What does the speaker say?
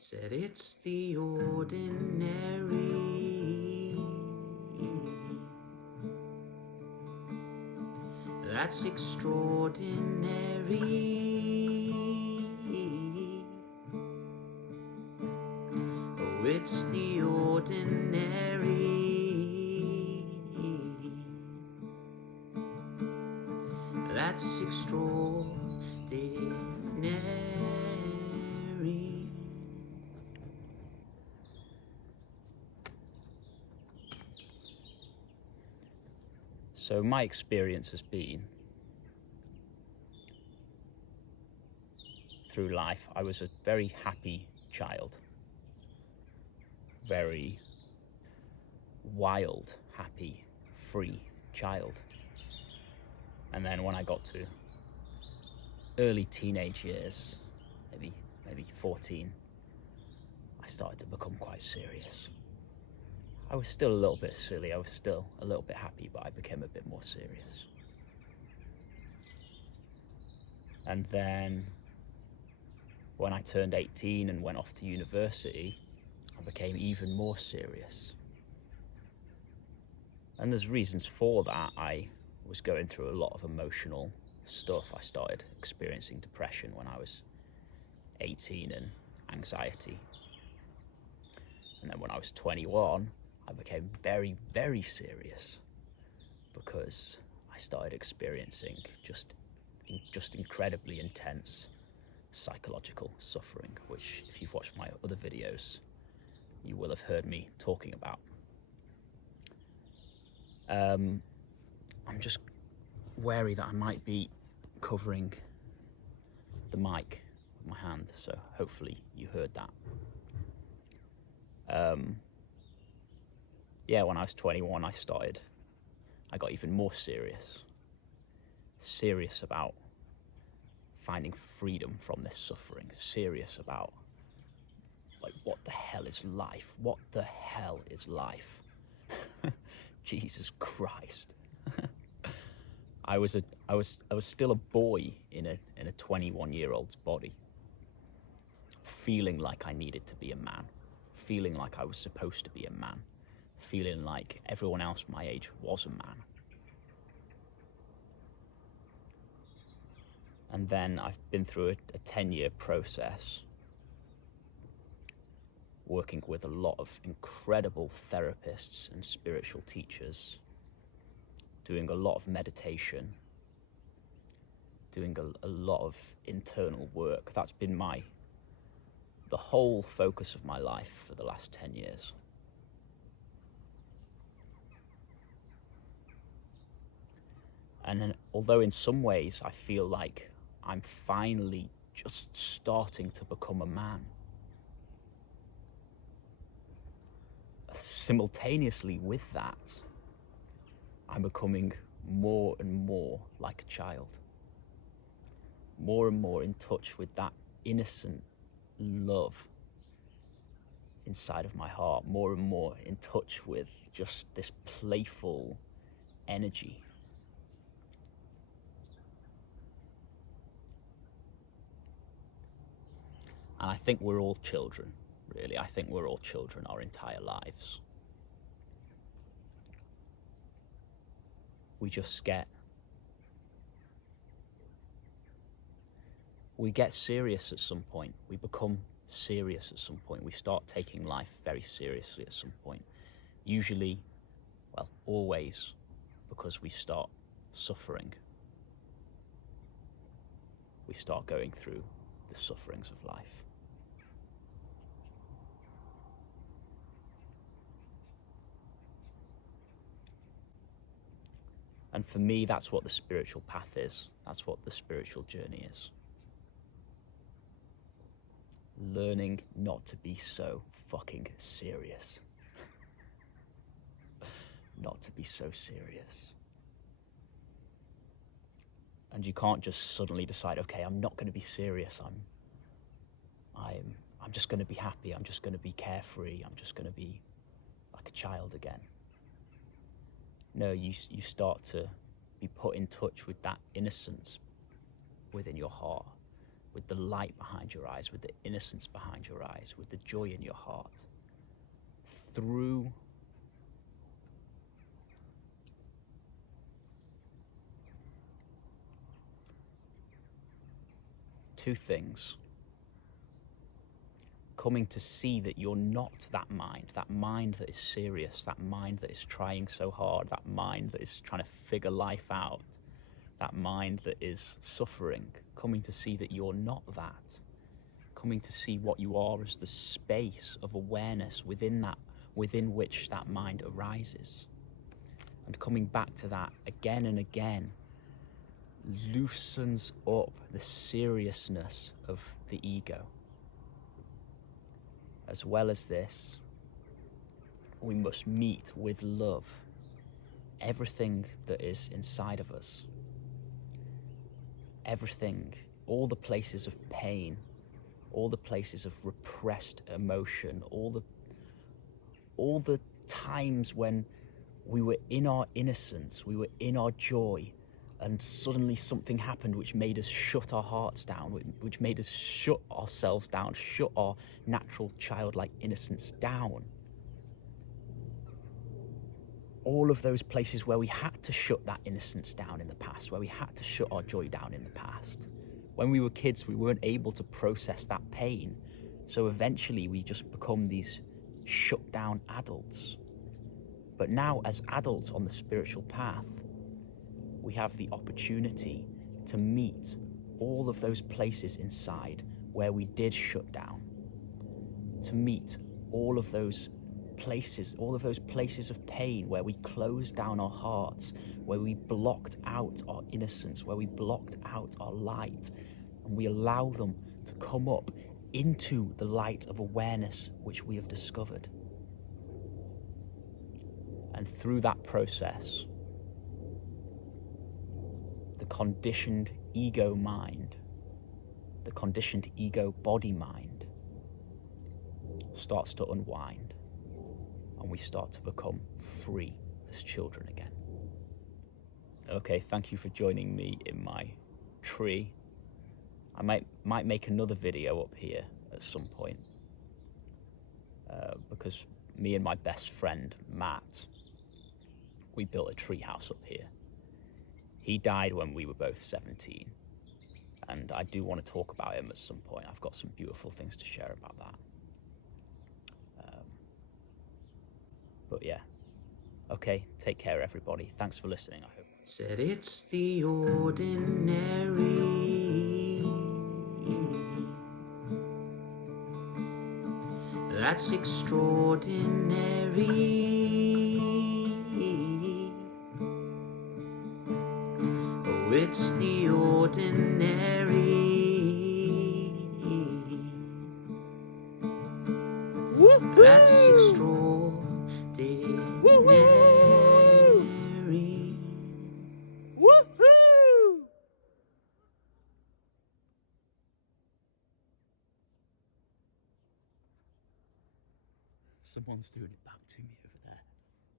Said it's the ordinary that's extraordinary. Oh, it's the ordinary that's extraordinary. So my experience has been, through life, I was a very happy child. Very wild, happy, free child. And then when I got to early teenage years, maybe 14, I started to become quite serious. I was still a little bit silly, I was still a little bit happy, but I became a bit more serious. And then when I turned 18 and went off to university, I became even more serious. And there's reasons for that. I was going through a lot of emotional stuff. I started experiencing depression when I was 18 and anxiety. And then when I was 21, I became very, very serious because I started experiencing just incredibly intense psychological suffering, which if you've watched my other videos, you will have heard me talking about. I'm just wary that I might be covering the mic with my hand, so hopefully you heard that. When I was 21, I got even more serious about finding freedom from this suffering, serious about, like, what the hell is life? What the hell is life? Jesus Christ. I was still a boy in a 21-year-old's body, feeling like I needed to be a man, feeling like I was supposed to be a man, feeling like everyone else my age was a man. And then I've been through a 10-year process working with a lot of incredible therapists and spiritual teachers, doing a lot of meditation, doing a lot of internal work. That's been the whole focus of my life for the last 10 years. And then, although in some ways I feel like I'm finally just starting to become a man, simultaneously with that, I'm becoming more and more like a child, more and more in touch with that innocent love inside of my heart, more and more in touch with just this playful energy. And I think we're all children, really. I think we're all children our entire lives. We just get serious at some point. We become serious at some point. We start taking life very seriously at some point. Usually, well, always, because we start suffering. We start going through the sufferings of life. And for me, that's what the spiritual path is. That's what the spiritual journey is. Learning not to be so fucking serious. Not to be so serious. And you can't just suddenly decide, okay, I'm not going to be serious. I'm just going to be happy. I'm just going to be carefree. I'm just going to be like a child again. No, you start to be put in touch with that innocence within your heart, with the light behind your eyes, with the innocence behind your eyes, with the joy in your heart, through two things. Coming to see that you're not that mind that is serious, that mind that is trying so hard, that mind that is trying to figure life out, that mind that is suffering. Coming to see that you're not that. Coming to see what you are as the space of awareness within which that mind arises. And coming back to that again and again loosens up the seriousness of the ego. As well as this, we must meet with love everything that is inside of us. Everything, all the places of pain, all the places of repressed emotion, all the times when we were in our innocence, we were in our joy, and suddenly something happened which made us shut our hearts down, which made us shut ourselves down, shut our natural childlike innocence down. All of those places where we had to shut that innocence down in the past, where we had to shut our joy down in the past. When we were kids, we weren't able to process that pain. So eventually we just become these shut down adults. But now as adults on the spiritual path, we have the opportunity to meet all of those places inside where we did shut down, to meet all of those places of pain where we closed down our hearts, where we blocked out our innocence, where we blocked out our light, and we allow them to come up into the light of awareness which we have discovered. And through that process, the conditioned ego mind, the conditioned ego body mind starts to unwind, and we start to become free as children again. Okay, thank you for joining me in my tree. I might make another video up here at some point, because me and my best friend Matt, we built a tree house up here. He died when we were both 17, and I do want to talk about him at some point. I've got some beautiful things to share about that. But yeah, okay, take care everybody. Thanks for listening, I hope. Said it's the ordinary that's extraordinary. Oh, it's the ordinary that's extraordinary. Woohoo! Someone's doing it back to me.